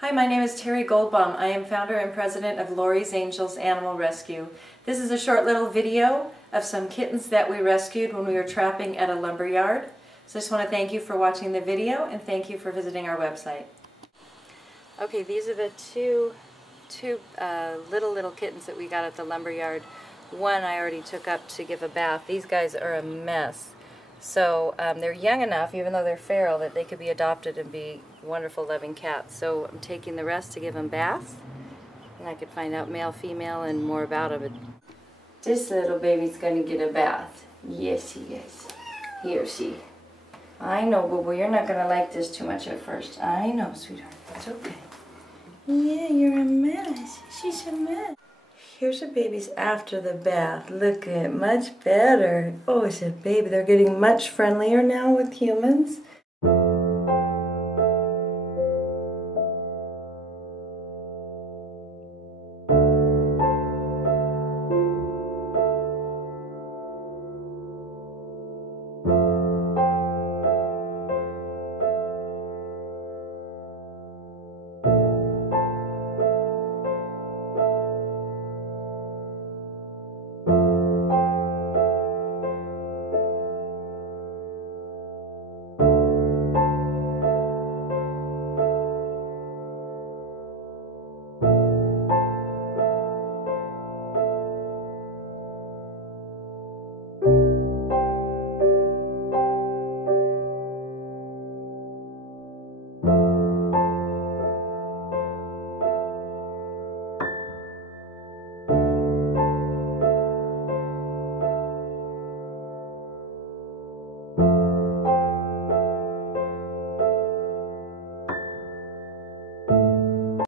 Hi, my name is Terry Goldbaum. I am founder and president of Lori's Angels Animal Rescue. This is a short little video of some kittens that we rescued when we were trapping at a lumber yard. So I just want to thank you for watching the video and thank you for visiting our website. Okay, these are the two little kittens that we got at the lumber yard. One I already took up to give a bath. These guys are a mess. So they're young enough, even though they're feral, that they could be adopted and be wonderful, loving cats. So I'm taking the rest to give them baths, and I could find out male, female, and more about them. This little baby's going to get a bath. Yes, he is. He or she. I know, boo-boo, you're not going to like this too much at first. I know, sweetheart. It's okay. Yeah, you're a mess. She's a mess. Here's the babies after the bath. Look at much better. Oh, it's a baby. They're getting much friendlier now with humans.